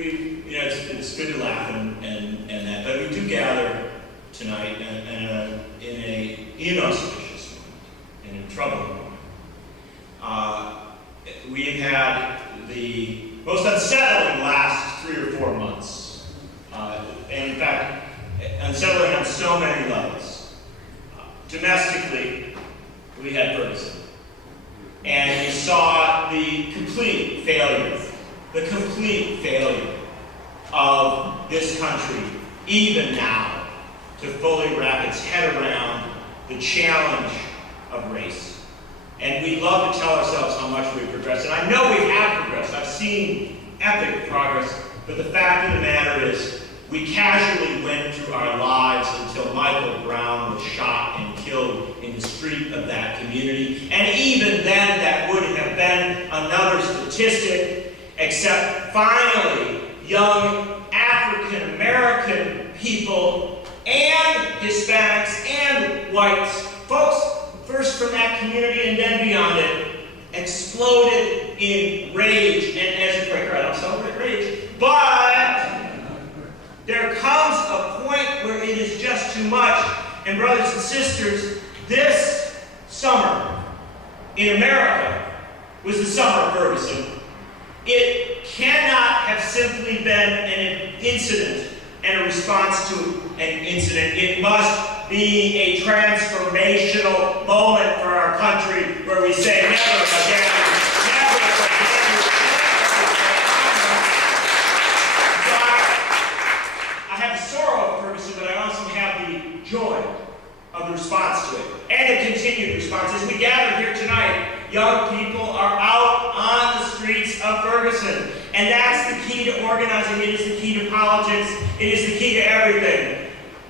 it's good to laugh and that, but we do gather tonight in a inauspicious moment, in a troubling moment. We have had the most unsettling last 3 or 4 months, and in fact, unsettling on so many levels. Domestically, we had Ferguson, and we saw the complete failure of this country, even now, to fully wrap its head around the challenge of race. And we love to tell ourselves how much we've progressed. And I know we have progressed. I've seen epic progress. But the fact of the matter is, we casually went through our lives until Michael Brown was shot and killed in the street of that community. And even then, that would have been another statistic, except finally, young African American people and Hispanics and whites, folks, first from that community and then beyond it, exploded in rage. And as a Quaker, I don't celebrate rage, but there comes a point where it is just too much. And brothers and sisters, this summer in America was the summer of Ferguson. It cannot have simply been an incident and a response to an incident. It must be a transformational moment for our country where we say never again, never again. So I have the sorrow of Ferguson, but I also have the joy of the response to it and the continued response. As we gather here tonight, young people are out on the streets of Ferguson. And that's the key to organizing. It is the key to politics. It is the key to everything.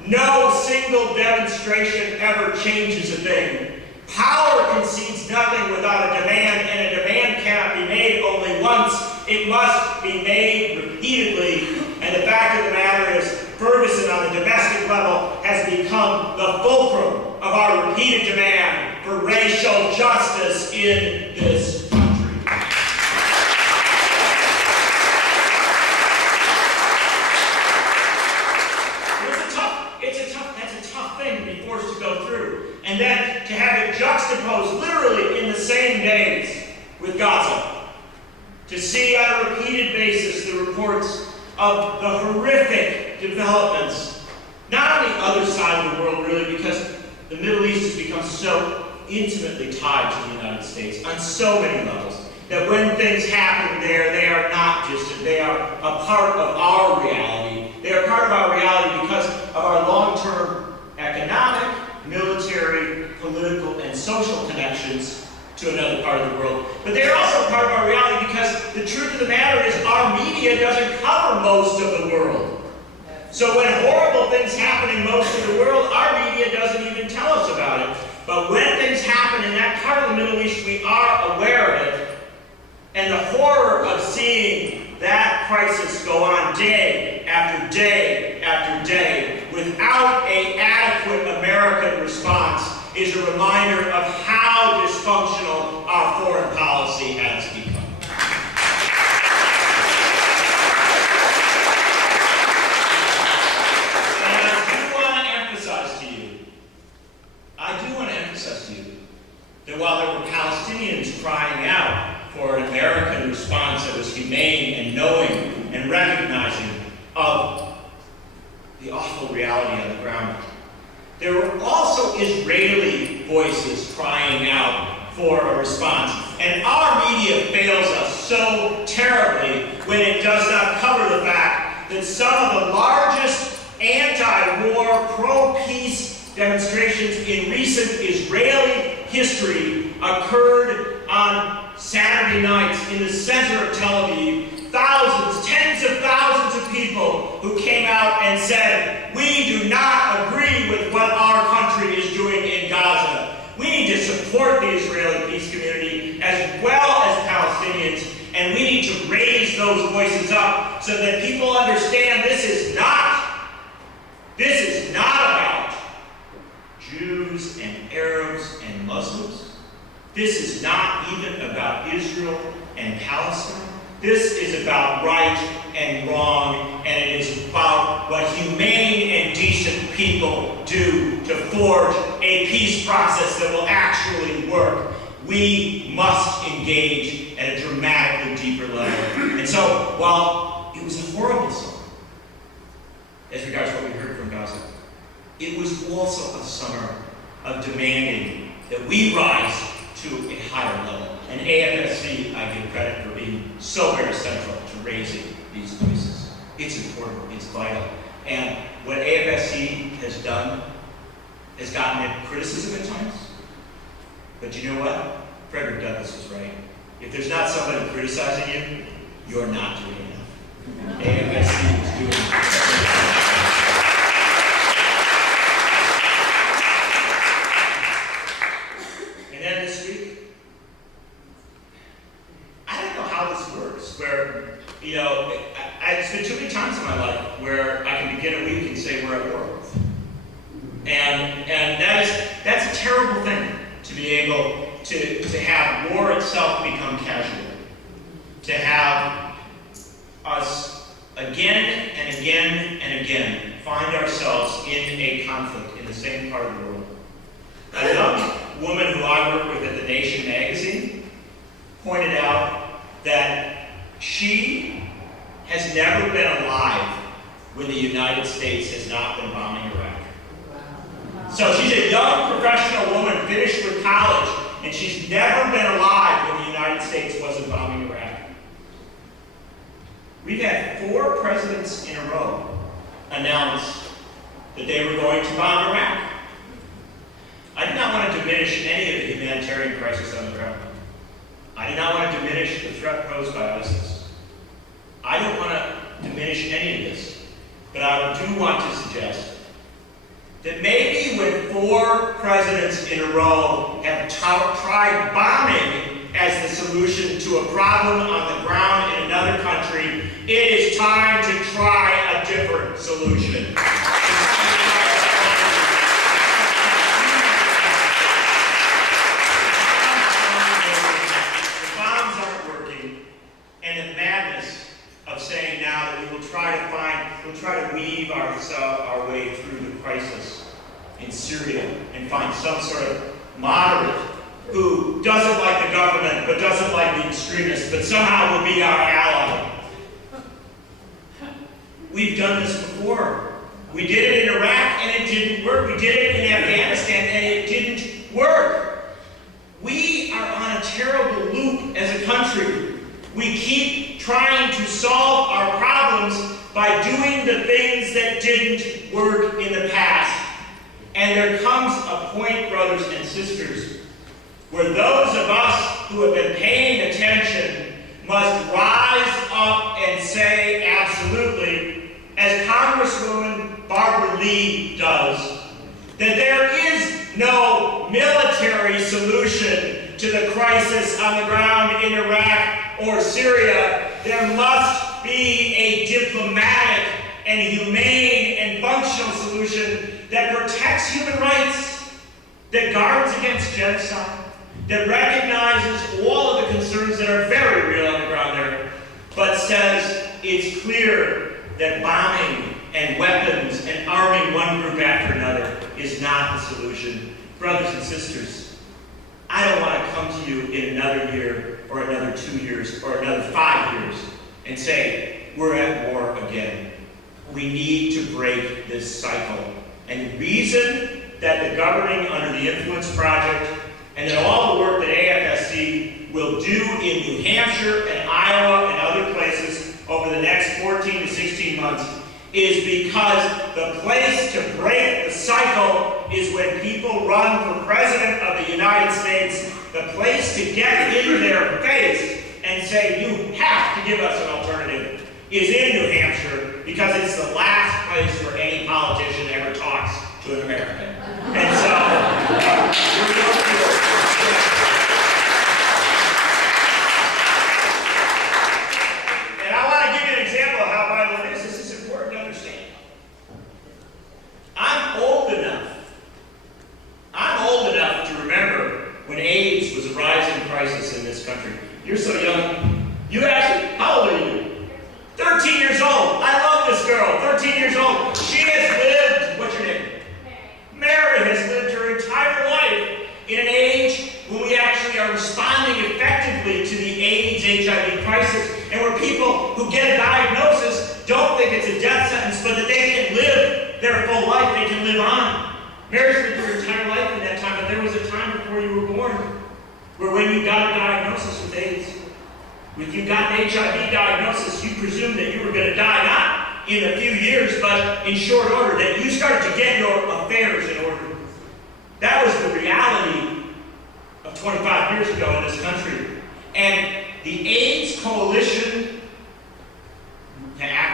No single demonstration ever changes a thing. Power concedes nothing without a demand, and a demand cannot be made only once. It must be made repeatedly. And the fact of the matter is, Ferguson on the domestic level has become the fulcrum of our repeated demand for racial justice in this country. That's a tough thing to be forced to go through. And then to have it juxtaposed literally in the same days with Gaza. To see on a repeated basis the reports of the horrific developments, not on the other side of the world really, because the Middle East has become so intimately tied to the United States on so many levels, that when things happen there, they are not distant, they are a part of our reality. They are part of our reality because of our long-term economic, military, political, and social connections to another part of the world. But they are also part of our reality because the truth of the matter is our media doesn't cover most of the world. So when horrible things happen in most of the world, our media doesn't even tell us about it. But when things happen in that part of the Middle East, we are aware of it. And the horror of seeing that crisis go on day after day after day without an adequate American response is a reminder of how dysfunctional our foreign policy has become. And I do want to emphasize to you that while there were Palestinians crying out for an American response that was humane and knowing and recognizing of the awful reality on the ground, there were also Israeli voices crying out for a response. And our media fails us so terribly when it does not cover the fact that some of the largest anti-war, pro-peace demonstrations in recent Israeli history occurred on Saturday nights in the center of Tel Aviv. Thousands, tens of thousands of people who came out and said, we do not agree with what our country is doing in Gaza. We need to support the Israeli peace community as well as Palestinians, and we need to raise those voices up so that people understand this is not about Jews and Arabs and Muslims. This is not even about Israel and Palestine. This is about right and wrong, and it is about what humane and decent people do to forge a peace process that will actually work. We must engage at a dramatically deeper level. And so, while it was a horrible summer, as regards what we heard from Gaza, it was also a summer of demanding that we rise to a higher level. And AFSC, I give credit for being so very central to raising these voices. It's important, it's vital. And what AFSC has done has gotten criticism at times. But you know what? Frederick Douglass was right. If there's not somebody criticizing you, you're not doing enough. AFSC is doing enough. And then this week, I don't know how this works, where, you know, it's been too many times in my life where I can begin a week and say we're at war. And that's a terrible thing, to be able to have war itself become casual. To have us again and again and again find ourselves in a conflict in the same part of the world. A young woman who I work with at The Nation magazine pointed out that she has never been alive when the United States has not been bombing Iraq. So she's a young professional woman, finished with college, and she's never been alive when the United States wasn't bombing Iraq. We've had 4 presidents in a row announce that they were going to bomb Iraq. I do not want to diminish any of the humanitarian crisis on the ground. I do not want to diminish the threat posed by ISIS. I don't want to diminish any of this. But I do want to suggest that maybe when 4 presidents in a row have tried bombing as the solution to a problem on the ground in another country, it is time to try a different solution. The bombs aren't working, and the madness of saying now that we'll try to weave our way through the crisis in Syria and find some sort of moderate who doesn't like the government but doesn't like the extremists but somehow will be our ally. We've done this before. We did it in Iraq and it didn't work. We did it in Afghanistan and it didn't work. We are on a terrible loop as a country. We keep trying to solve our problems by doing the things that didn't work in the past. And there comes a point, brothers and sisters, where those of us who have been paying attention must rise up and say absolutely, as Congresswoman Barbara Lee does, that there is no military solution to the crisis on the ground in Iraq or Syria. There must be a diplomatic and humane and functional solution that protects human rights, that guards against genocide, that recognizes all of the concerns that are very real on the ground there, but says it's clear that bombing and weapons and arming one group after another is not the solution. Brothers and sisters, I don't want to come to you in another year or another 2 years or another 5 years and say, we're at war again. We need to break this cycle. And the reason that the Governing Under the Influence Project and that all the work that AFSC will do in New Hampshire and Iowa and other places over the next 14 to 16 months is because the place to break the cycle is when people run for President of the United States. The place to get in their face and say, you have to give us an alternative, is in New Hampshire, because it's the last place where any politician ever talks to an American. And so, we're going to and I want to give you an example of how vital it is. This is important to understand. I'm old enough to remember when AIDS was a rising crisis in this country. You're so young. You actually, how old are you? 13 years who get a diagnosis don't think it's a death sentence, but that they can live their full life, they can live on. Mary's lived your entire life in that time, but there was a time before you were born where when you got a diagnosis with AIDS, when you got an HIV diagnosis, you presumed that you were going to die, not in a few years, but in short order, that you started to get your affairs in order. That was the reality of 25 years ago in this country. And the AIDS Coalition,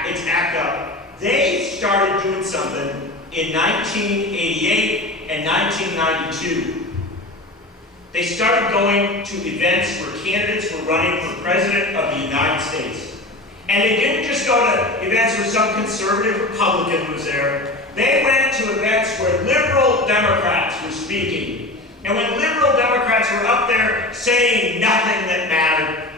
it's ACT UP, they started doing something in 1988 and 1992. They started going to events where candidates were running for president of the United States. And they didn't just go to events where some conservative Republican was there. They went to events where liberal Democrats were speaking. And when liberal Democrats were up there saying nothing that mattered,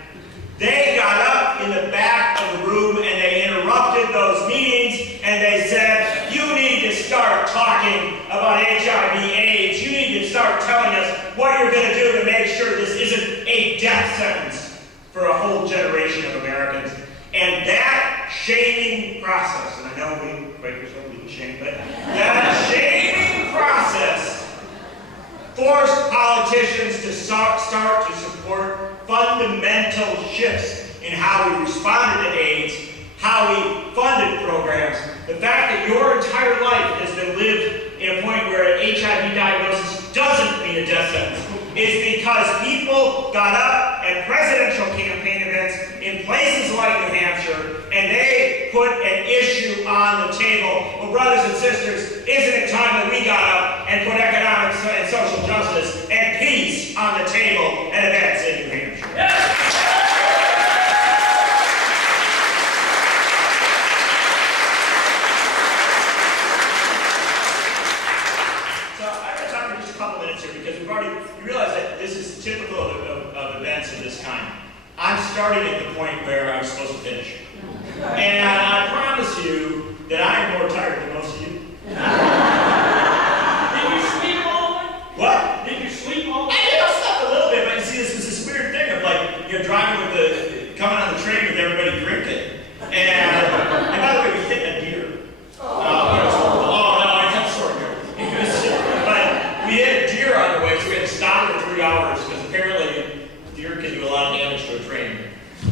they got up in the back of the room and they interrupted those meetings and they said, you need to start talking about HIV/AIDS. You need to start telling us what you're going to do to make sure this isn't a death sentence for a whole generation of Americans. And that shaming process, and I know we Quakers don't need shame, but that shaming process forced politicians to start to support fundamental shifts in how we responded to AIDS, how we funded programs. The fact that your entire life has been lived in a point where an HIV diagnosis doesn't mean a death sentence is because people got up at presidential campaign events in places like New Hampshire and they put an issue on the table. Well, brothers and sisters, isn't it time that we got up and put economic and social justice and peace on the table at events in New Hampshire? Yes. You realize that this is typical of events of this kind. I'm starting at the point where I'm supposed to finish. And I promise you that I am more tired than most of you. Did you sleep all night? What? Did you sleep all night? I did slept a little bit, but you see, this is this weird thing of like, you know, driving with coming on the train with everybody drinking. And by the way, we hit a deer. We had a deer on the way, so we had to stop for 3 hours because apparently deer can do a lot of damage to a train.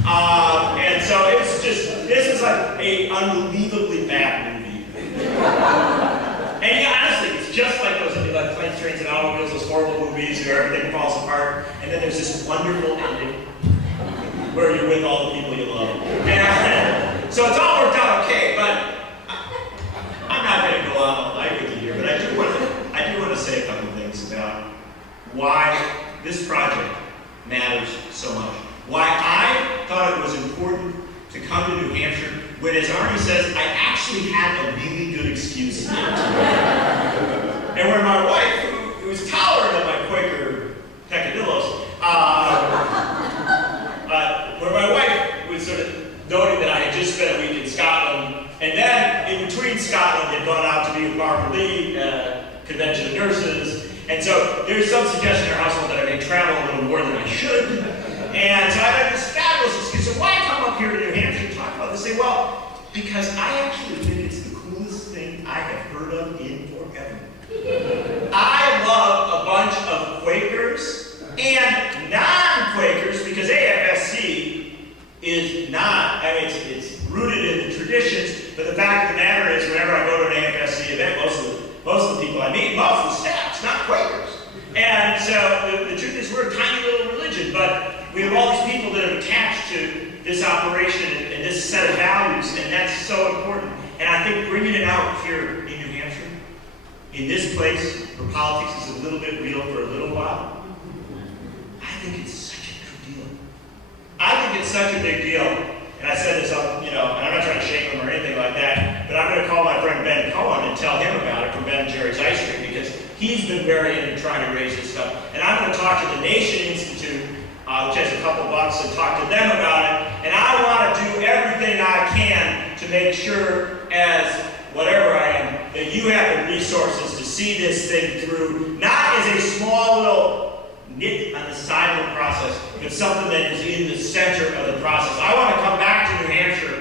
And so it's just, this is like an unbelievably bad movie. And yeah, honestly, it's just like those like planes, trains, and automobiles, those horrible movies where everything falls apart, and then there's this wonderful ending where you're with all the people you love. And so it's all worked out okay, but I'm not going to go on all night with you here, but I do want to say a couple of things about why this project matters so much. Why I thought it was important to come to New Hampshire when, as Arnie says, I actually had a really good excuse not to. And when my wife, who was tolerant of my Quaker peccadillos, where my wife was sort of noting that I had just spent a week in Scotland, and then in between Scotland had gone out to be with Barbara Lee, Convention of Nurses, and so there's some suggestion in our household that I may travel a little more than I should. And so I had this fabulous excuse. So why come up here to New Hampshire and talk about this? Say, well, because I actually think it's the coolest thing I have heard of in forever. I love a bunch of Quakers and non-Quakers because AFSC is not, I mean, it's rooted in the traditions, but the fact of the matter is whenever I go to an AFSC event, most of the people I meet, most of the staff's not Quakers. And so the truth is we're a tiny little religion, but we have all these people that are attached to this operation and this set of values, and that's so important. And I think bringing it out here in New Hampshire, in this place where politics is a little bit real for a little while, I think it's such a good deal. I think it's such a big deal. And I said this up, and I'm not trying to shame him or anything like that, but I'm going to call my friend Ben Cohen and tell him about it from Ben and Jerry's Ice Cream because he's been very into trying to raise this stuff. And I'm going to talk to the Nation Institute, which has a couple bucks, and talk to them about it. And I want to do everything I can to make sure, as whatever I am, that you have the resources to see this thing through, not as a small little nit on the side of the process, but something that is in the center of the process. I want to come back to New Hampshire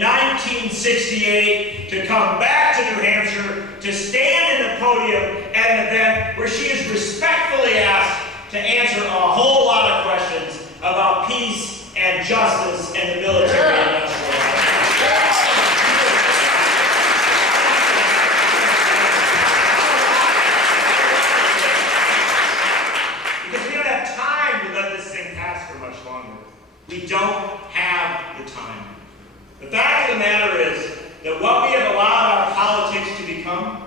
in 1968 to come back to New Hampshire to stand in the podium at an event where she is respectfully asked to answer a whole lot of questions about peace and justice and the military industrial complex. Because we don't have time to let this thing pass for much longer. We don't have the time. The fact of the matter is that what we have allowed our politics to become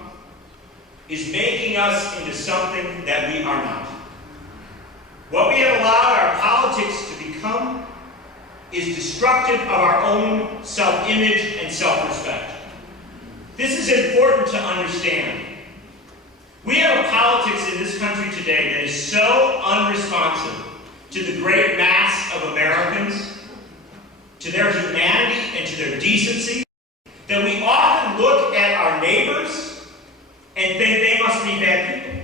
is making us into something that we are not. What we have allowed our politics to become is destructive of our own self-image and self-respect. This is important to understand. We have a politics in this country today that is so unresponsive to the great mass of Americans, to their humanity and to their decency, that we often look at our neighbors and think they must be bad people.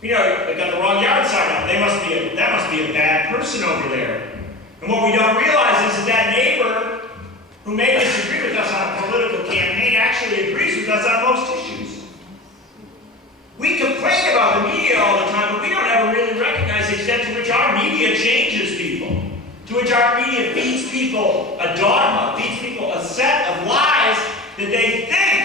You know, they got the wrong yard sign up. That must be a bad person over there. And what we don't realize is that neighbor who may disagree with us on a political campaign actually agrees with us on most issues. We complain about the media all the time, but we don't ever really recognize the extent to which our media changes people, to which our media feeds people a dogma, feeds people a set of lies that they think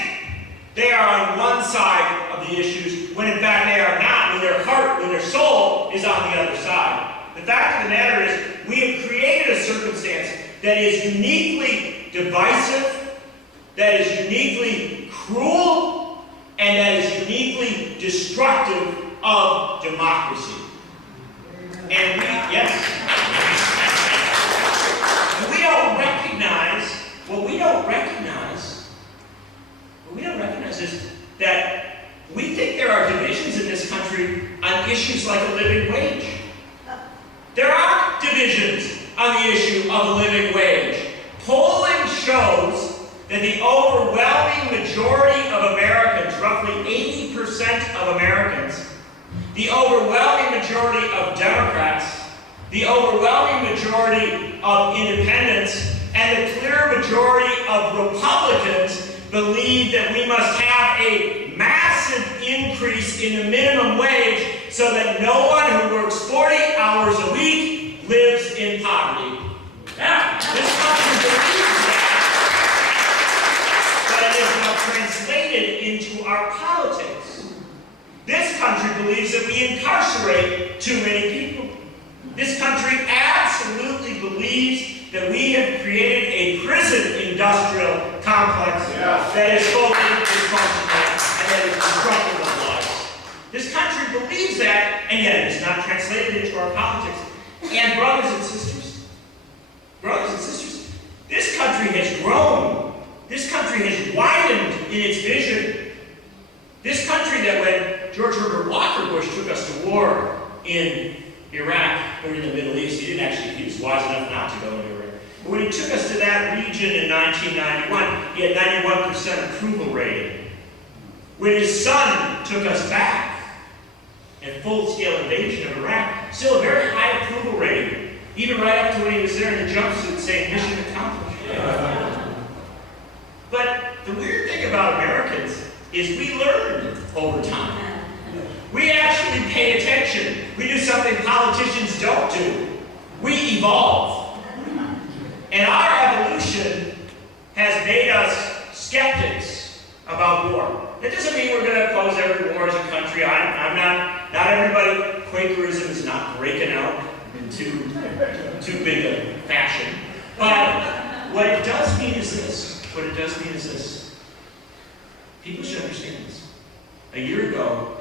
they are on one side of the issues, when in fact they are not, when their heart, when their soul is on the other side. The fact of the matter is, we have created a circumstance that is uniquely divisive, that is uniquely cruel, and that is uniquely destructive of democracy. And we don't recognize, what we don't recognize is that we think there are divisions in this country on issues like a living wage. There are divisions on the issue of a living wage. Polling shows that the overwhelming majority of Americans, roughly 80% of Americans, the overwhelming majority of Democrats, the overwhelming majority of independents, and the clear majority of Republicans believe that we must have a massive increase in the minimum wage so that no one who works 40 hours a week lives in poverty. Now, this country believes that, but it is not translated into our politics. This country believes that we incarcerate too many people. This country absolutely believes that we have created a prison industrial complex that is fully dysfunctional and that is destructive of lives. This country believes that, and yet it is not translated into our politics. And brothers and sisters, this country has grown. This country has widened in its vision. This country that when George Herbert Walker Bush took us to war in Iraq or in the Middle East, he was wise enough not to go into Iraq. But when he took us to that region in 1991, he had 91% approval rating. When his son took us back in full-scale invasion of Iraq, still a very high approval rating, even right up to when he was there in the jumpsuit saying mission accomplished. But the weird thing about Americans is we learn over time. We actually pay attention. We do something politicians don't do. We evolve. And our evolution has made us skeptics about war. That doesn't mean we're going to oppose every war as a country. I'm not everybody, Quakerism is not breaking out in too big a fashion. But what it does mean is this. People should understand this. A year ago,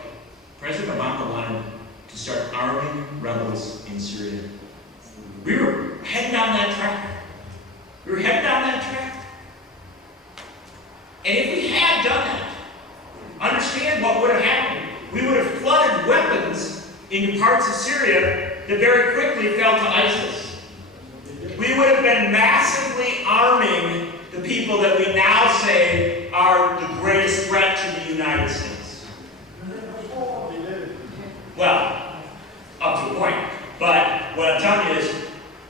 President Obama wanted to start arming rebels in Syria. We were heading down that track. And if we had done that, understand what would have happened. We would have flooded weapons into parts of Syria that very quickly fell to ISIS. We would have been massively arming the people that we now say are the greatest threat to the United States. Well, up to a point. But what I'm telling you is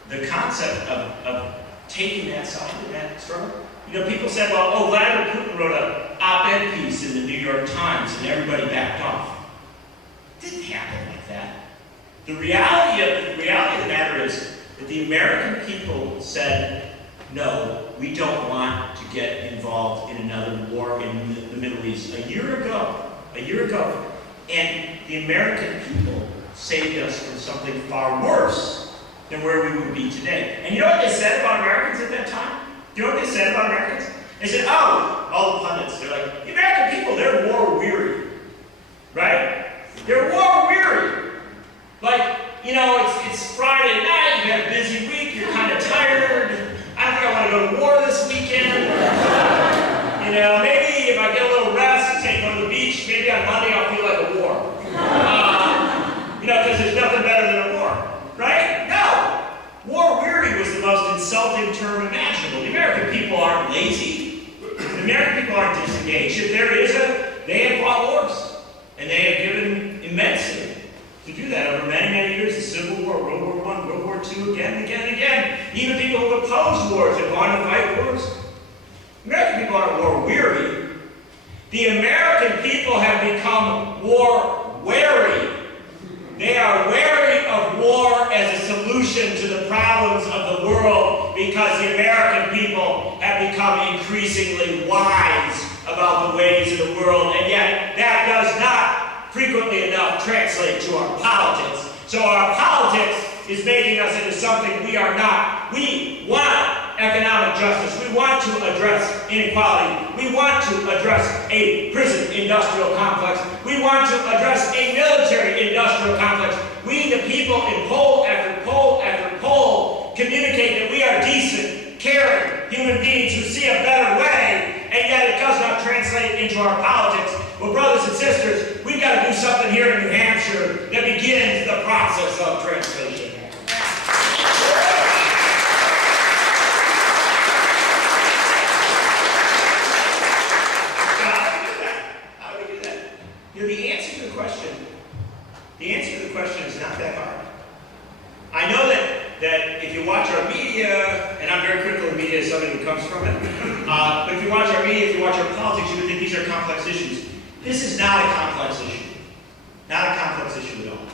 the concept of taking that side in that struggle? You know, people said, well, oh, Vladimir Putin wrote an op-ed piece in the New York Times and everybody backed off. It didn't happen like that. The reality of the matter is that the American people said, no, we don't want to get involved in another war in the Middle East. A year ago, and the American people saved us from something far worse than where we would be today. And you know what they said about Americans at that time? Do you know what they said about Americans? They said, oh, all the pundits, they're like, the American people, they're war weary, right? They're war weary. Like, you know, it's Friday night, you had a busy week, you're kind of tired. I don't think I want to go to war this weekend. You know, maybe if I get a little rest, say go to the beach, maybe on Monday I'll feel like a war. You know, because there's nothing better than a war, right? No. War weary was the most insulting term imaginable. The American people aren't lazy. The American people aren't disengaged. If there is they have fought wars. And they have given immensely to do that over many, many years. The Civil War, World War I, World War II, again and again and again. Even people who opposed wars have gone to fight wars. American people aren't war weary. The American people have become war wary. They are wary of war as a solution to the problems of the world because the American people have become increasingly wise about the ways of the world, and yet that does not frequently enough translate to our politics. So our politics is making us into something we are not. We want economic justice. We want to address inequality. We want to address a prison industrial complex. We want to address a military industrial complex. We, the people, in poll after poll after poll, communicate that we are decent, caring human beings who see a better way, and yet it does not translate into our politics. Well, brothers and sisters, we've got to do something here in New Hampshire that begins the process of translation. How do we do that? You know, the answer to the question is not that hard. I know that if you watch our media, and I'm very critical of media as somebody who comes from it, but if you watch our media, if you watch our politics, you would think these are complex issues. This is not a complex issue. Not a complex issue at all.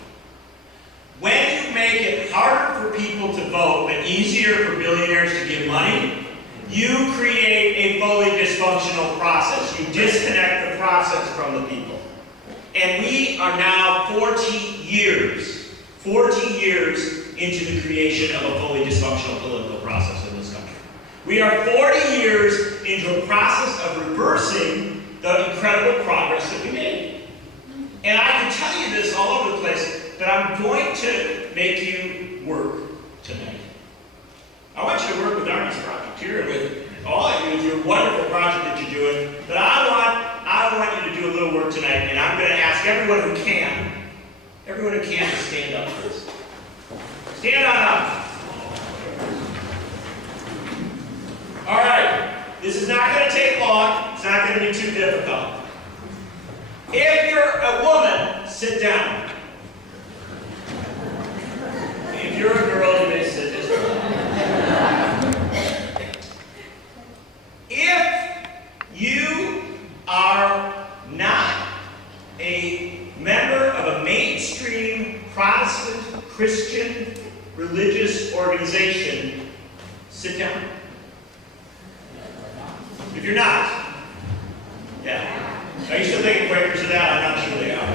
When you make it harder for people to vote, but easier for billionaires to give money, you create a fully dysfunctional process. You disconnect the process from the people. And we are now 40 years into the creation of a fully dysfunctional political process in this country. We are 40 years into a process of reversing the incredible progress that we made. And I can tell you this all over the place, but I'm going to make you work tonight. I want you to work with Arnie's project here, with all of you, with your wonderful project that you're doing, but I want you to do a little work tonight, and I'm going to ask everyone who can to stand up first. Stand on up. All right, this is not going to take long. It's not going to be too difficult. If you're a woman, sit down. If you're a girl, you may sit this way. If you are not a member of a mainstream Protestant Christian religious organization, sit down. If you're not, yeah. Are you still thinking Quakers are that? I'm not sure they are.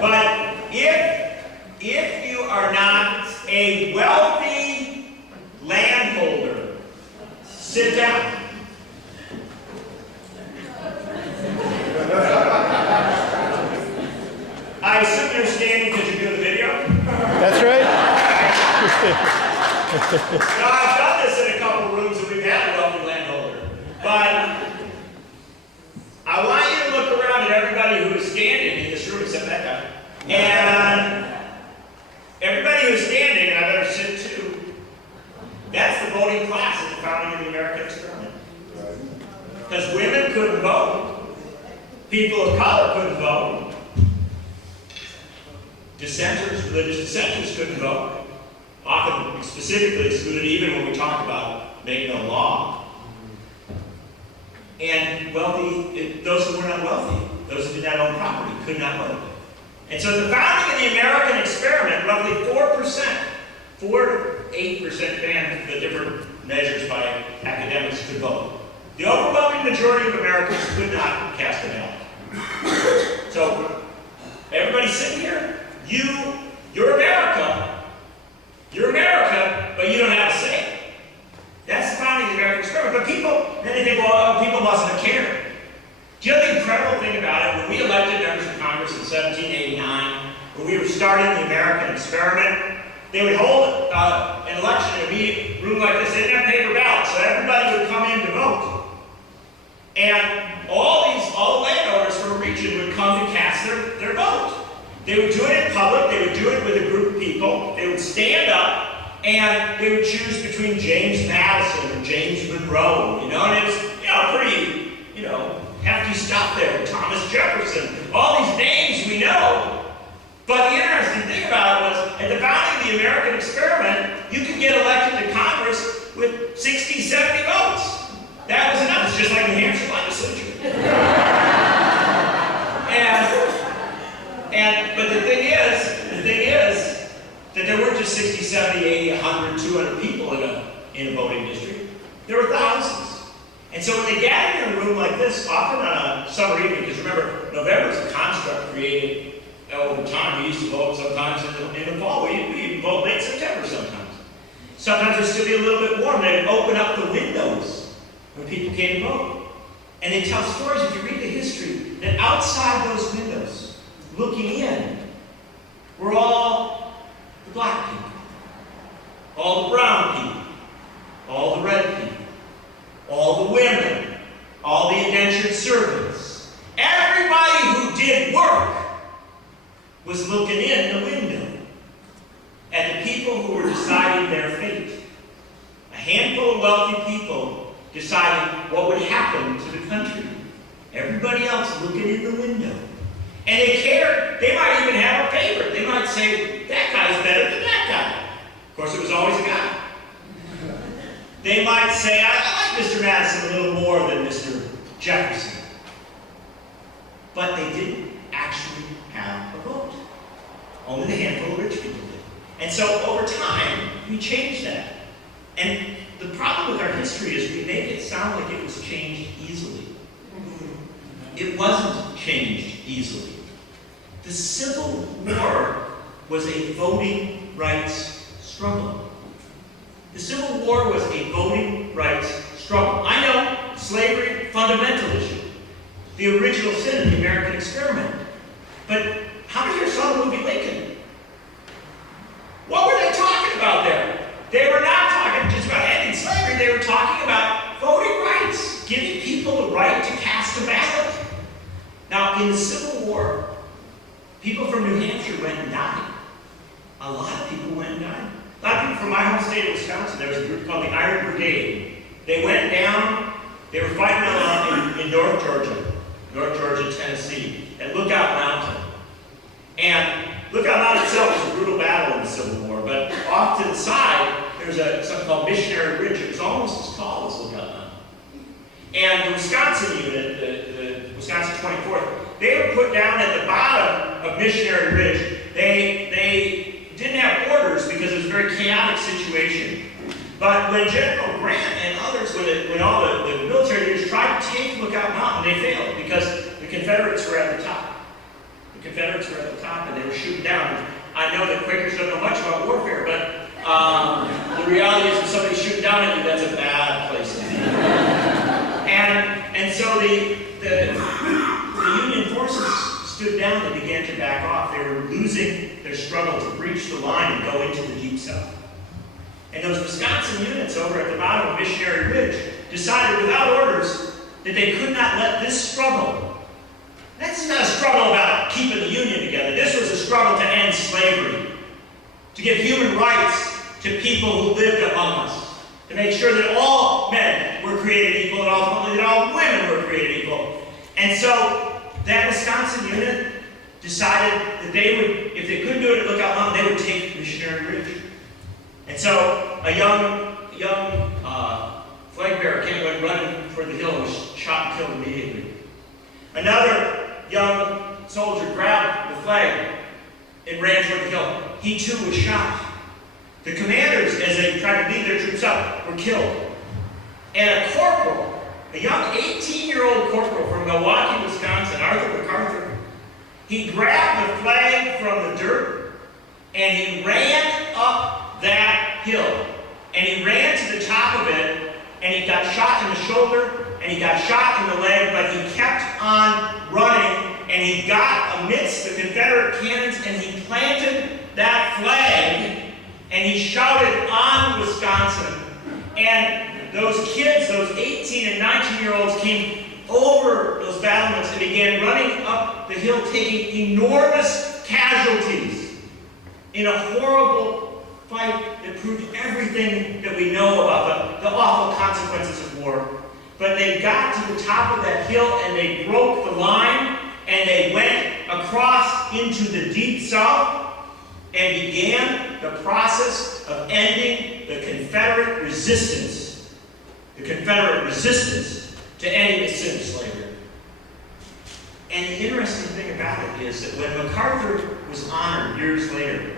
But if you are not a wealthy landholder, sit down. I assume you're standing because you're doing the video? That's right. Now, I've done this in a couple rooms and we've had a wealthy landholder. But I want you to look around at everybody who is standing in this room except that guy. And everybody who's standing, and I better sit too, that's the voting class at the founding of the American experiment. Because women couldn't vote. People of color couldn't vote. Dissenters, religious dissenters couldn't vote. Often specifically excluded even when we talk about making a law. And those who were not wealthy, those who did not own property, could not vote. And so the founding of the American experiment, roughly 4%, 4 to 8% banned the different measures by academics could vote. The overwhelming majority of Americans could not cast a ballot. So everybody sitting here, you're America, but you don't have a say. That's the founding of the American experiment. But then they think, well, people mustn't have cared. Do you know the incredible thing about it? When we elected members of Congress in 1789, when we were starting the American experiment, they would hold an election in a room like this. They didn't have paper ballots, so everybody would come in to vote. And all the landowners from a region would come to cast their vote. They would do it in public. They would do it with a group of people. They would stand up, and they would choose between James Madison or James Monroe, and it was, pretty, hefty stuff there. Thomas Jefferson, all these names we know. But the interesting thing about it was, at the founding of the American experiment, you could get elected to Congress with 60, 70 votes. That was enough. It's just like New Hampshire legislature. But the thing is that there weren't just 60, 70, 80, 100, 200 people in a voting district. There were thousands. And so when they gathered in a room like this, often on a summer evening, because remember, November is a construct created over time. We used to vote sometimes in the fall. We even vote late September sometimes. Sometimes it'd still be a little bit warm. They'd open up the windows when people came to vote. And they tell stories, if you read the history, that outside those windows, looking in, were all the black people, all the brown people, all the red people, all the women, all the indentured servants. Everybody who did work was looking in the window at the people who were deciding their fate. A handful of wealthy people deciding what would happen to the country. Everybody else looking in the window. And they cared. They might even have a favorite. They might say, that guy's better than that guy. Of course, it was always a guy. They might say, I like Mr. Madison a little more than Mr. Jefferson. But they didn't actually have a vote. Only the handful of rich people did. And so over time, we changed that. And the problem with our history is we make it sound like it was changed easily. It wasn't changed easily. The Civil War was a voting rights struggle. The Civil War was a voting rights struggle. I know, slavery, fundamental issue. The original sin of the American experiment. But how many here saw the movie Lincoln? What were they talking about there? They were not talking just about ending slavery. They were talking about voting rights, giving people the right to cast a ballot. Now, in the Civil War, people from New Hampshire went and died. A lot of people went and died. A lot of people from my home state of Wisconsin, there was a group called the Iron Brigade. They went down, they were fighting in North Georgia, Tennessee, at Lookout Mountain. And Lookout Mountain itself was a brutal battle in the Civil War, but off to the side, there's something called Missionary Ridge. It was almost as tall as Lookout Mountain. And the Wisconsin unit, the Wisconsin 24th, they were put down at the bottom of Missionary Ridge. They didn't have orders because it was a very chaotic situation. But when General Grant and others, when all the military leaders tried to take Lookout Mountain, they failed because the Confederates were at the top. The Confederates were at the top and they were shooting down. I know that Quakers don't know much about warfare, but the reality is when somebody's shooting down at you, that's a bad place to be. And so the Union forces stood down and began to back off. They were losing their struggle to breach the line and go into the Deep South. And those Wisconsin units over at the bottom of Missionary Ridge decided without orders that they could not let this struggle. That's not a struggle about keeping the Union together. This was a struggle to end slavery, to give human rights to people who lived among us, to make sure that all men were created equal and ultimately that all women were created equal. And so that Wisconsin unit decided that they would, if they couldn't do it at Lookout Mountain, they would take Missionary Ridge. And so a young flag bearer went running for the hill and was shot and killed immediately. Another young soldier grabbed the flag and ran toward the hill. He too was shot. The commanders, as they tried to lead their troops up, were killed. And a corporal, a young 18-year-old corporal from Milwaukee, Wisconsin, Arthur MacArthur, he grabbed the flag from the dirt and he ran up that hill. And he ran to the top of it and he got shot in the shoulder and he got shot in the leg, but he kept on running and he got amidst the Confederate cannons and he planted that flag and he shouted on Wisconsin. And those kids, those 18 and 19-year-olds came over those battlements and began running up the hill, taking enormous casualties in a horrible fight that proved everything that we know about the awful consequences of war. But they got to the top of that hill and they broke the line and they went across into the deep south and began the process of ending the Confederate resistance. The Confederate resistance to ending the sin of slavery. And the interesting thing about it is that when MacArthur was honored years later,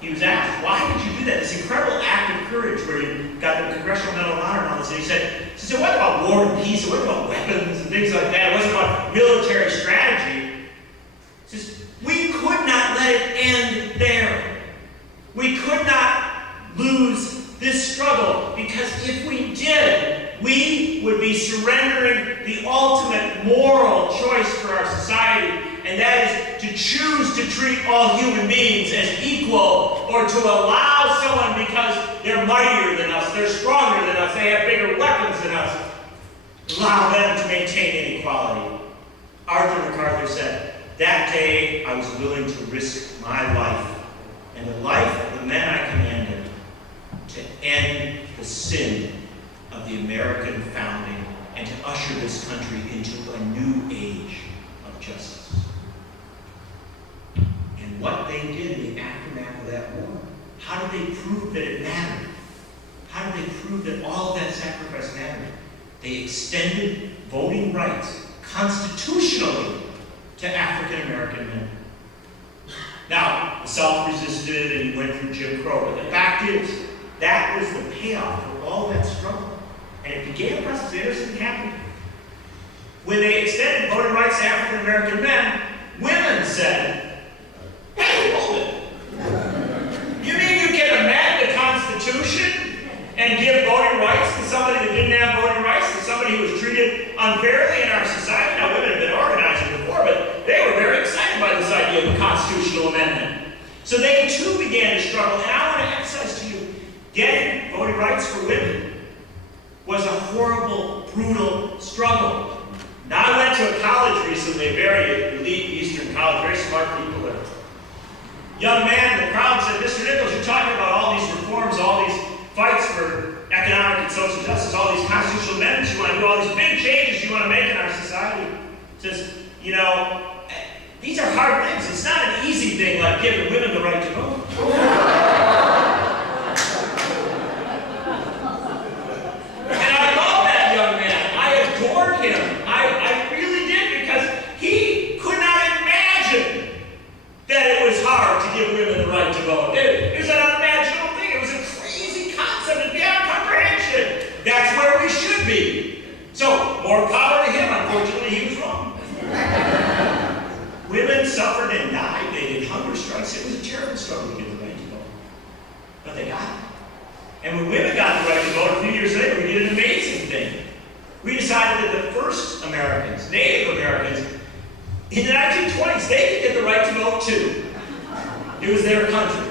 he was asked, why did you do that? This incredible act of courage where he got the Congressional Medal of Honor and all this. And he said, what about war and peace? It wasn't about weapons and things like that. It wasn't about military strategy. He says, we could not let it end there. We could not lose this struggle because if we did, we would be surrendering the ultimate moral choice for our society, and that is to choose to treat all human beings as equal, or to allow someone because they're mightier than us, they're stronger than us, they have bigger weapons than us, allow them to maintain inequality. Arthur MacArthur said, that day I was willing to risk my life and the life of the men I commanded to end the sin of the American founding and to usher this country into a new age of justice. And what they did in the aftermath of that war, how did they prove that it mattered? How did they prove that all of that sacrifice mattered? They extended voting rights constitutionally to African American men. Now, the South resisted and went through Jim Crow, but the fact is, that was the payoff for all that struggle. And it began a process. Interesting happened. When they extended voting rights to African American men, women said, hey, hold it. You mean you can amend the Constitution and give voting rights to somebody that didn't have voting rights, to somebody who was treated unfairly in our society? Now, women have been organizing before, but they were very excited by this idea of a constitutional amendment. So they too began to struggle. And I want to emphasize to you, getting voting rights for women was a horrible, brutal struggle. Now, I went to a college recently, a very elite Eastern college, very smart people there. Young man in the crowd said, Mr. Nichols, you're talking about all these reforms, all these fights for economic and social justice, all these constitutional amendments you want to do, all these big changes you want to make in our society. He says, you know, these are hard things. It's not an easy thing like giving women the right to vote. More power to him. Unfortunately, he was wrong. Women suffered and died. They did hunger strikes. It was a terrible struggle to get the right to vote. But they got it. And when women got the right to vote, a few years later, we did an amazing thing. We decided that the first Americans, Native Americans, in the 1920s, they could get the right to vote too. It was their country.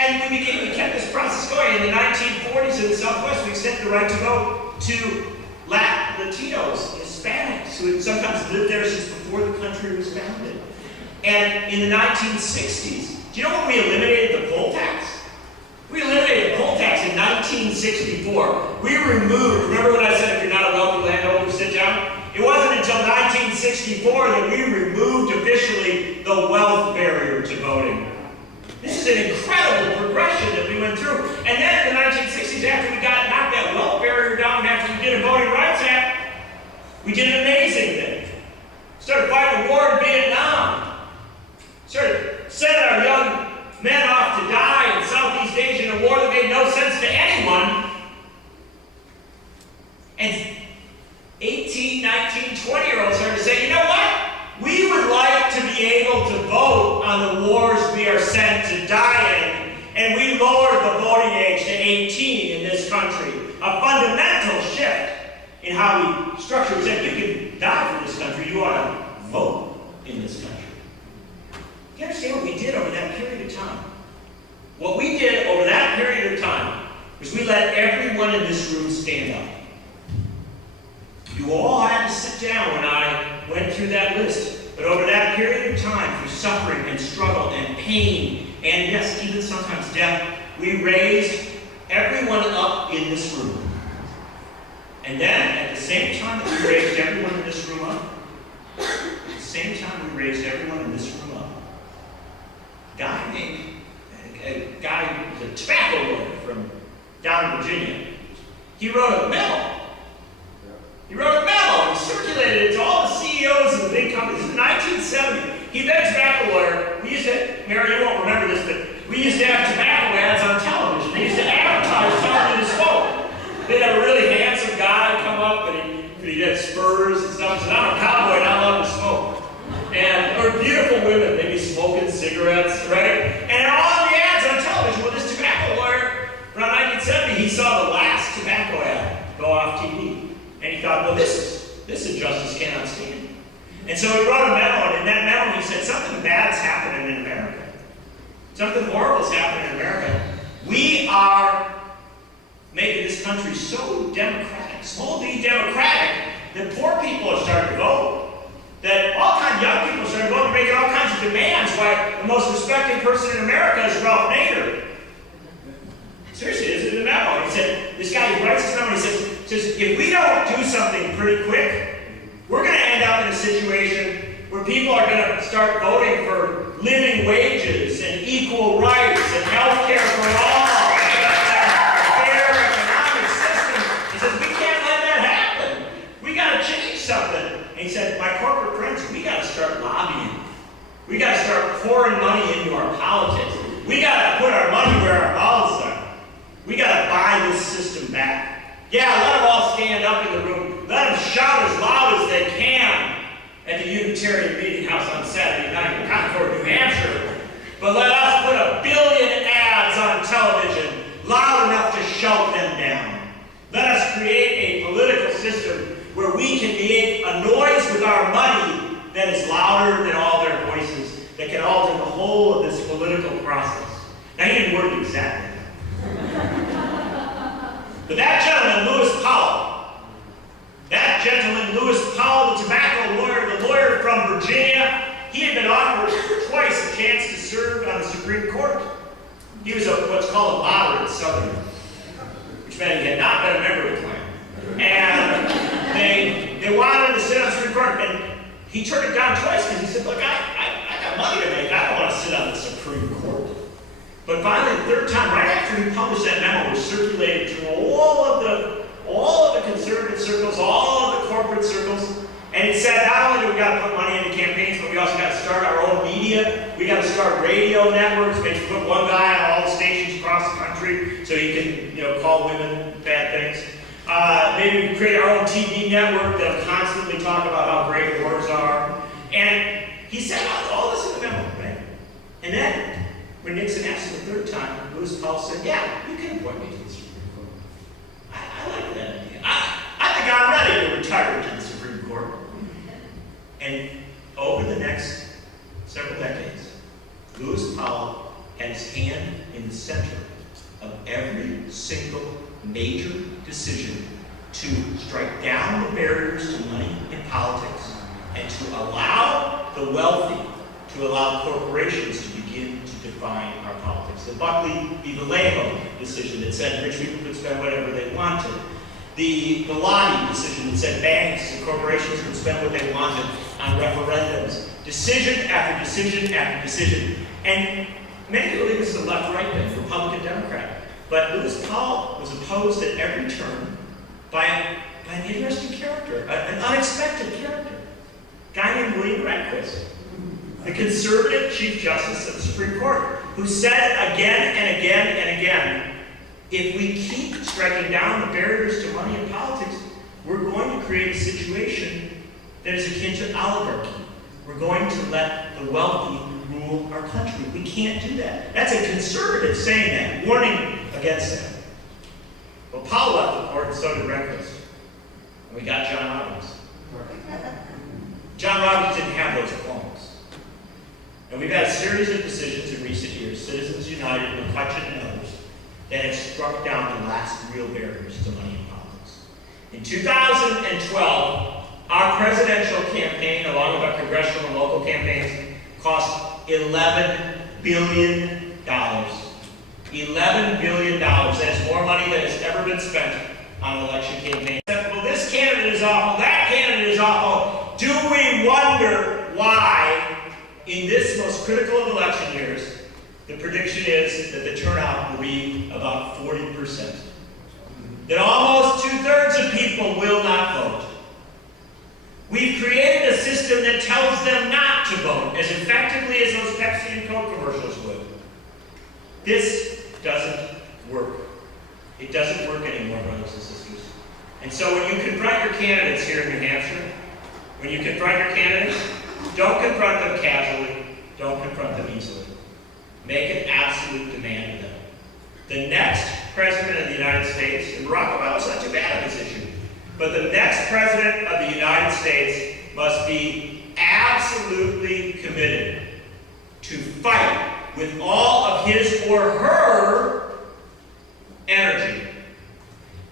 And we kept this process going. In the 1940s in the Southwest, we extended the right to vote to Latinos, Hispanics, who had sometimes lived there since before the country was founded. And in the 1960s, do you know when we eliminated the poll tax? We eliminated the poll tax in 1964. We removed, remember when I said if you're not a wealthy landowner, sit down? It wasn't until 1964 that we removed officially the wealth barrier to voting. an incredible progression that we went through. And then in the 1960s, after we got knocked that wealth barrier down, after we did a Voting Rights Act, we did an amazing thing. Started fighting the war in Vietnam. Started sending our young men off to die in Southeast Asia in a war that made no sense to anyone. And 18, 19, 20-year-olds started to say, you know what? We would like to be able to vote on the wars we are sent to die in, and we lowered the voting age to 18 in this country. A fundamental shift in how we structure. We said, you can die for this country, you ought to vote in this country. You understand what we did over that period of time? What we did over that period of time was we let everyone in this room stand up. You all had to sit down when I went through that list. But over that period of time, through suffering and struggle and pain, and yes, even sometimes death, we raised everyone up in this room. And then, at the same time that we raised everyone in this room up, at the same time we raised everyone in this room up, a guy who was a tobacco lawyer from down in Virginia, he wrote a memo. He wrote a memo and circulated it to all the CEOs of the big companies. This is 1970. He'd been a tobacco lawyer. We used to, Mary, you won't remember this, but we used to have tobacco ads on television. They used to advertise telling you to smoke. They had a really handsome guy come up and he had spurs and stuff. He said, I'm a cowboy and I love to smoke. Or beautiful women, they'd be smoking cigarettes, right? And all the ads on television, well, this tobacco lawyer around 1970, he saw the last tobacco ad go off TV. And he thought, well, this injustice cannot stand. And so he wrote a memo, and in that memo he said, something bad's happening in America. Something horrible's happening in America. We are making this country so democratic, small d democratic, that poor people are starting to vote. That all kinds of young people are starting to vote and making all kinds of demands. Why the most respected person in America is Ralph Nader. Seriously, this is a memo. He said, this guy, he writes this memo, he says, if we don't do something pretty quick, we're going to end up in a situation where people are going to start voting for living wages and equal rights and health care for all, and a fair economic system. He says, we can't let that happen. We got to change something. And he said, my corporate friends, we got to start lobbying. We got to start pouring money into our politics. We got to put our money where our mouths are. We got to buy this system back. Yeah, let them all stand up in the room. Let them shout as loud as they can at the Unitarian meeting house on Saturday night in Concord, New Hampshire. But let us put 1 billion ads on television loud enough to shout them down. Let us create a political system where we can make a noise with our money that is louder than all their voices, that can alter the whole of this political process. Now, he didn't word it exactly. But that gentleman, Lewis Powell, the tobacco lawyer, the lawyer from Virginia, he had been offered twice a chance to serve on the Supreme Court. He was what's called a moderate Southerner, which meant he had not been a member of the Klan. And they wanted him to sit on the Supreme Court, and he turned it down twice because he said, look, I got money to make. I don't want to sit on the Supreme Court. But finally, the third time, right after he published that memo, which circulated through all of the conservative circles, all of the corporate circles, and it said not only do we got to put money into campaigns, but we also got to start our own media. We got to start radio networks. Maybe put one guy on all the stations across the country so he can, call women bad things. Maybe we create our own TV network that'll constantly talk about how great wars are. And he said all this in the memo, right? And then, when Nixon asked him the third time, Lewis Powell said, yeah, you can appoint me to the Supreme Court. I like that idea. I think I'm ready to retire to the Supreme Court. And over the next several decades, Lewis Powell had his hand in the center of every single major decision to strike down the barriers to money in politics and to allow the wealthy, to allow corporations to begin to define our politics. The Buckley v. Vallejo decision that said rich people could spend whatever they wanted. The Bellotti decision that said banks and corporations could spend what they wanted on referendums. Decision after decision after decision. And many people think this is a left-right thing, Republican, Democrat. But Lewis Powell was opposed at every turn by an interesting character, an unexpected character. A guy named William Rehnquist, the conservative Chief Justice of the Supreme Court, who said again and again and again, if we keep striking down the barriers to money in politics, we're going to create a situation that is akin to oligarchy. We're going to let the wealthy rule our country. We can't do that. That's a conservative saying that, warning against that. Well, Powell left the court, and so did Rehnquist. And we got John Roberts. John Roberts didn't have those qualms. And we've had a series of decisions in recent years, Citizens United, McCutcheon, and others, that have struck down the last real barriers to money in politics. In 2012, our presidential campaign, along with our congressional and local campaigns, cost $11 billion. $11 billion. That is more money than has ever been spent on an election campaign. Well, this candidate is awful, that candidate is awful. Do we wonder why, in this most critical of election years, the prediction is that the turnout will be about 40%. That almost 2/3 of people will not vote. We've created a system that tells them not to vote as effectively as those Pepsi and Coke commercials would. This doesn't work. It doesn't work anymore, brothers and sisters. And so when you confront your candidates here in New Hampshire, when you confront your candidates, don't confront them casually, don't confront them easily. Make an absolute demand of them. The next president of the United States, and Barack Obama's not too bad on this issue, but the next president of the United States must be absolutely committed to fight with all of his or her energy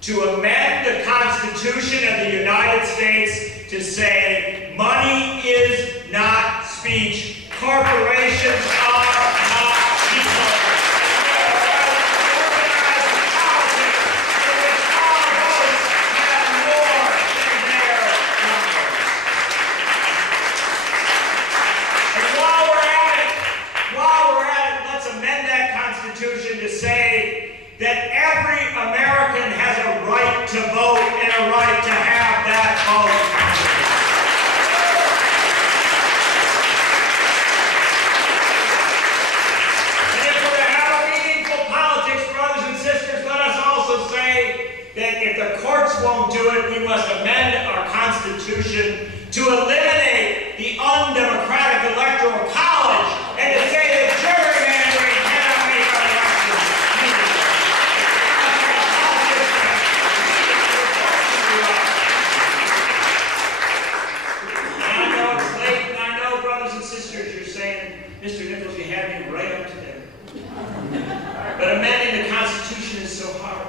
to amend the Constitution of the United States to say money is not speech. Corporations are not people. To say that every American has a right to vote and a right to have that vote. And if we're to have a meaningful politics, brothers and sisters, let us also say that if the courts won't do it, we must amend our Constitution to eliminate the undemocratic electoral college and to say that gerrymandering cannot make our elections meaningful. I know it's late, and I know, brothers and sisters, you're saying, Mr. Nichols, you had me right up to there. But amending the Constitution is so hard.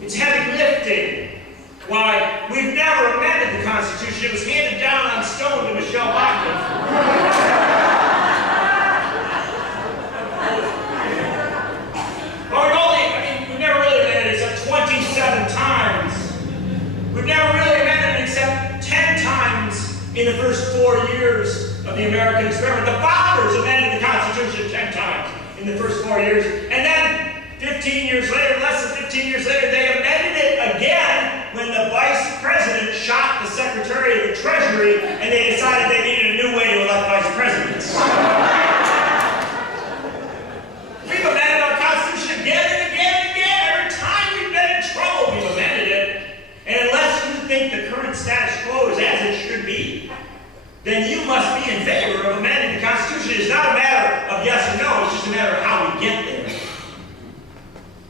It's heavy lifting. Why, we've never amended the Constitution. It was handed down on stone to Michelle Bachmann. We've never really amended it except 27 times. We've never really amended it except 10 times in the first 4 years of the American experiment. The founders amended the Constitution 10 times in the first 4 years. And then 15 years later, less than 15 years later, they amended it again when the vice president shot the Secretary of the Treasury and they decided they needed a new way to elect vice presidents. We've amended our Constitution again and again and again. Every time we've been in trouble, we've amended it. And unless you think the current status quo is as it should be, then you must be in favor of amending the Constitution. It's not a matter of yes or no, it's just a matter of how we get there.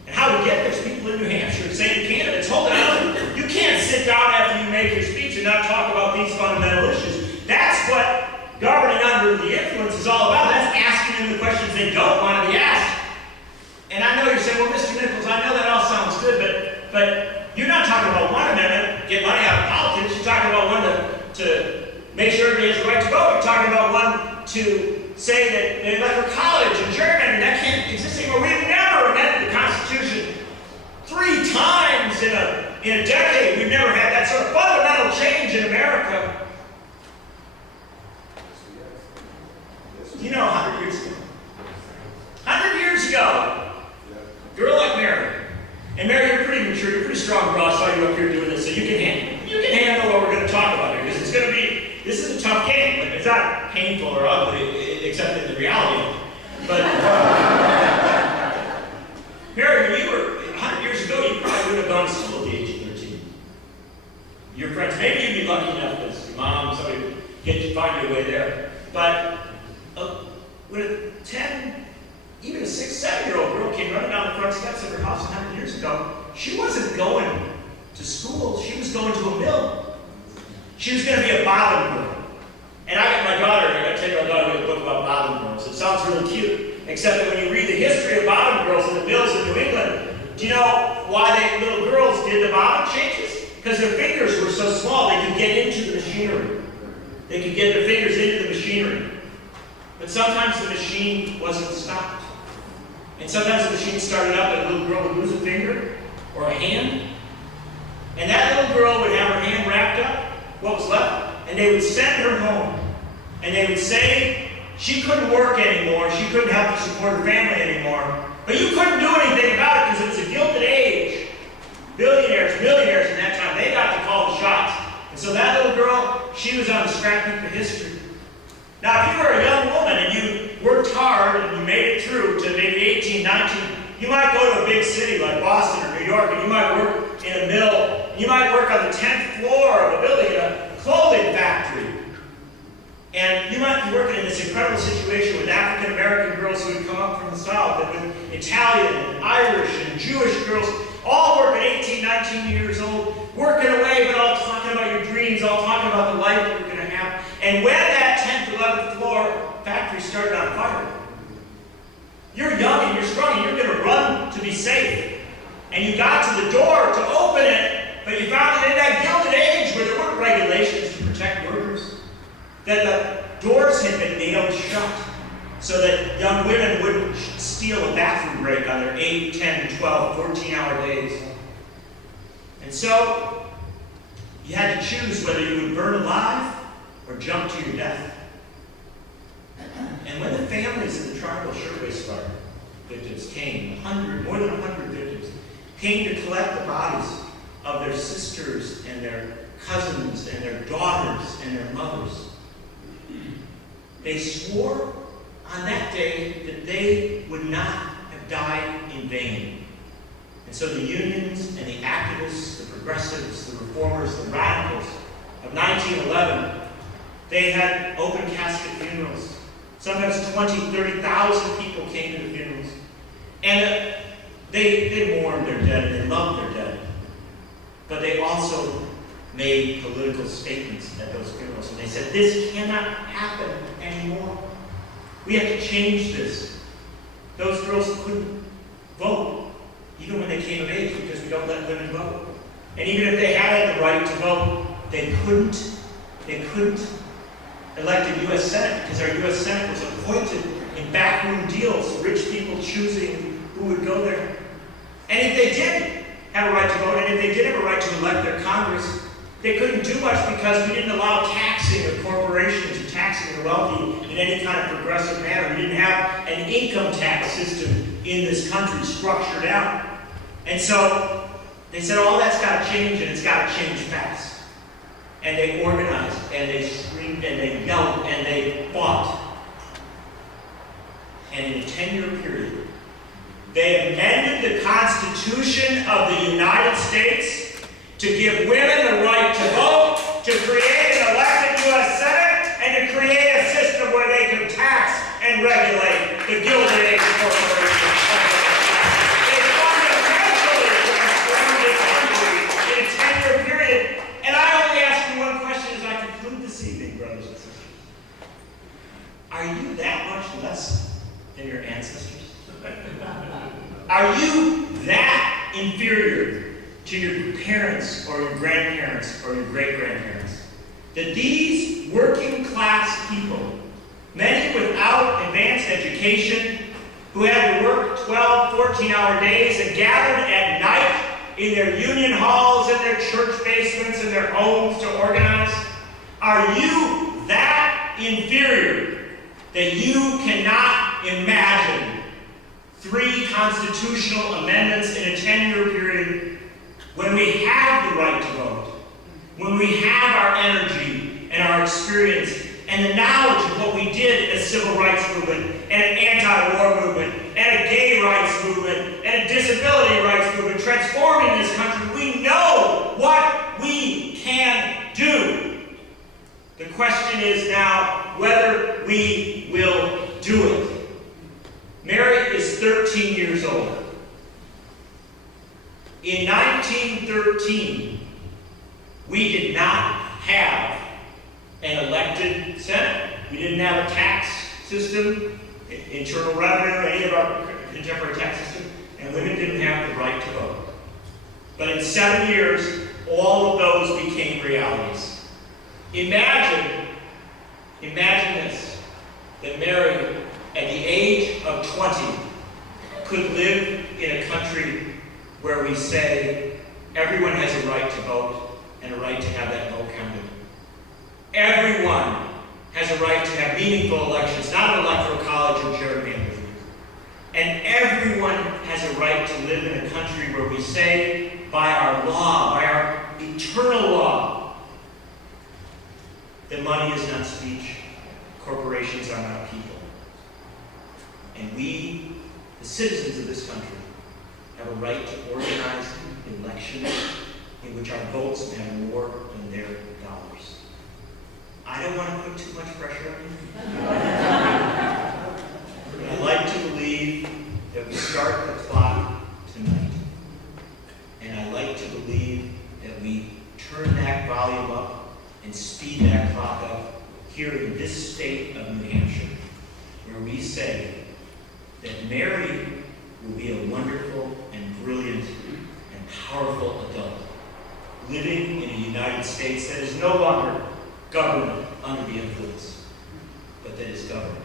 And how we get there's people in New Hampshire saying to candidates, hold on, you can't sit down after you make your speech and not talk about these fundamental issues. That's what governing under the influence is all about. That's asking them the questions they don't want to be asked. And I know you're saying, well, Mr. Nichols, I know that all sounds good, but you're not talking about one amendment, get money out of politics. You're talking about one to make sure everybody has the right to vote. You're talking about one to say that the electoral college and gerrymandering, that can't exist anymore. We've never amended the Constitution 3 times in a decade. We've never had that sort of fundamental change in America. You know, 100 years ago. song came. It's not painful or ugly, except in the reality of it. But, Mary, when you were 100 years ago, you probably would have gone to school at the age of 13. Your friends, maybe you'd be lucky enough because your mom, somebody would get to find your way there. But when a 10, even a 6, 7-year-old girl came running down the front steps of her house 100 years ago, she wasn't going to school, she was going to a mill. She was going to be a bottom girl. And I got my daughter, I got to take my daughter to read a book about bottom girls. It sounds really cute, except that when you read the history of bottom girls in the mills in New England, do you know why the little girls did the bottom changes? Because their fingers were so small they could get into the machinery. They could get their fingers into the machinery. But sometimes the machine wasn't stopped. And sometimes the machine started up and a little girl would lose a finger or a hand. And that little girl would have her hand wrapped up, what was left, and they would send her home. And they would say she couldn't work anymore, she couldn't help to support her family anymore. But you couldn't do anything about it because it was a gilded age. Billionaires, millionaires in that time, they got to call the shots. And so that little girl, she was on the scrapheap of history. Now, if you were a young woman and you worked hard and you made it through to maybe 18, 19, you might go to a big city like Boston or New York, and you might work in a mill. You might work on the 10th floor of a building in a clothing factory. And you might be working in this incredible situation with African American girls who had come up from the South, and with Italian and Irish and Jewish girls, all working 18, 19 years old, working away, but all talking about your dreams, all talking about the life that you're going to have. And when that 10th, 11th floor factory started on fire, you're young and you're strong and you're going to run to be safe. And you got to the door to open it, but you found that in that gilded age where there weren't regulations to protect workers, that the doors had been nailed shut so that young women wouldn't steal a bathroom break on their 8, 10, 12, 14-hour days. And so you had to choose whether you would burn alive or jump to your death. And when the families of the Tribal Shirtwaist Fire victims came, more than 100 victims, came to collect the bodies of their sisters and their cousins and their daughters and their mothers, they swore on that day that they would not have died in vain. And so the unions and the activists, the progressives, the reformers, the radicals of 1911, they had open casket funerals. Sometimes 20, 30,000 people came to the funerals. And they mourned their dead and they loved their dead. But they also made political statements at those funerals. And they said, this cannot happen anymore. We have to change this. Those girls couldn't vote, even when they came of age, because we don't let women vote. And even if they had the right to vote, they couldn't elect a U.S. Senate, because our U.S. Senate was appointed in backroom deals, rich people choosing who would go there. And if they did have a right to vote, and if they did have a right to elect their Congress, they couldn't do much because we didn't allow taxing of corporations or taxing the wealthy in any kind of progressive manner. We didn't have an income tax system in this country structured out. And so they said, all that's got to change, and it's got to change fast. And they organized, and they screamed, and they yelled, and they fought. And in a 10-year period, they amended the Constitution of the United States to give women the right to vote, to create an elected U.S. Senate, and to create a system where they can tax and regulate the Gilded Age corporations. They fundamentally transformed this country in a 10-year period. And I only ask you one question as I conclude this evening, brothers and sisters. Are you that much less than your ancestors? Are you that inferior to your parents or your grandparents or your great-grandparents? That these working class people, many without advanced education, who had to work 12, 14-hour days and gathered at night in their union halls and their church basements and their homes to organize, are you that inferior that you cannot imagine 3 constitutional amendments in a 10-year period when we have the right to vote, when we have our energy and our experience and the knowledge of what we did in a civil rights movement, and an anti-war movement, and a gay rights movement, and a disability rights movement, transforming this country, we know what we can do. The question is now whether we will do it. Mary is 13 years old. In 1913, we did not have an elected Senate. We didn't have a tax system, internal revenue, any of our contemporary tax system, and women didn't have the right to vote. But in 7 years, all of those became realities. Imagine this, that Mary, at the age of 20, could live in a country where we say everyone has a right to vote and a right to have that vote counted. Everyone has a right to have meaningful elections, not an electoral college and gerrymandering. And everyone has a right to live in a country where we say, by our law, by our eternal law, that money is not speech, corporations are not people. And we, the citizens of this country, have a right to organize elections in which our votes matter more than their dollars. I don't want to put too much pressure on you. But I'd like to believe that we start the clock tonight. And I'd like to believe that we turn that volume up and speed that clock up here in this state of New Hampshire, where we say that Mary will be a wonderful and brilliant and powerful adult living in a United States that is no longer governed under the influence, but that is governed